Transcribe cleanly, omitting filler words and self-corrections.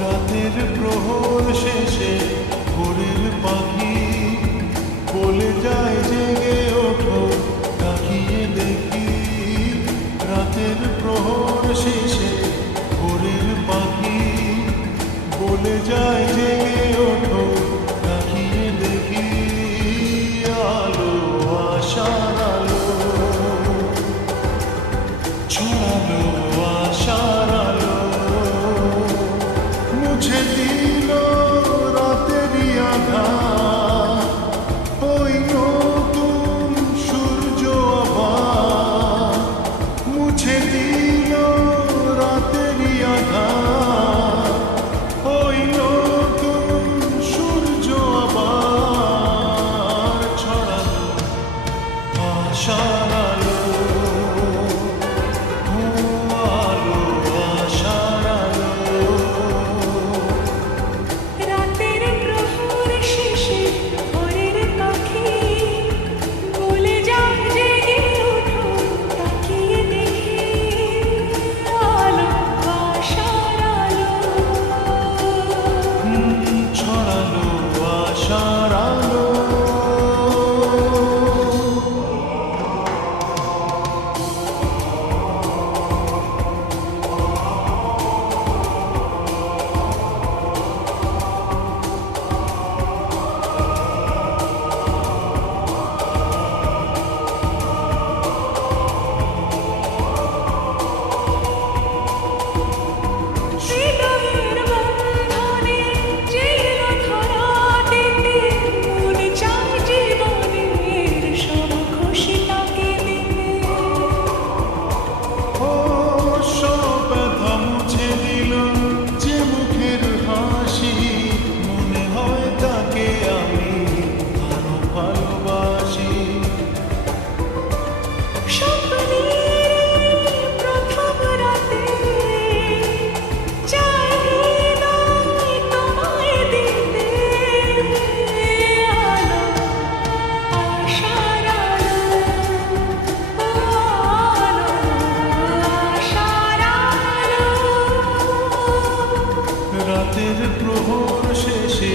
রাতের প্রহর শেষে ভোরের পাখি বলে যায় জেগে ওঠো, তাকিয়ে দেখি। রাতের প্রহর শেষে ভোরের পাখি বলে যায় জেগে ওঠো, তাকিয়ে দেখি। আলো আশার আলো ছড়ালো, আশার আলো মুছে দিল রাতেরই আঁধার। ওই নতুন সূর্য আবার মুছে দিল রাতেরই আঁধার। ওই নতুন সূর্য আবার ছড়ালো, আশার আলো। ছড়ালো আশার আলো। রাতের প্রহর শেষে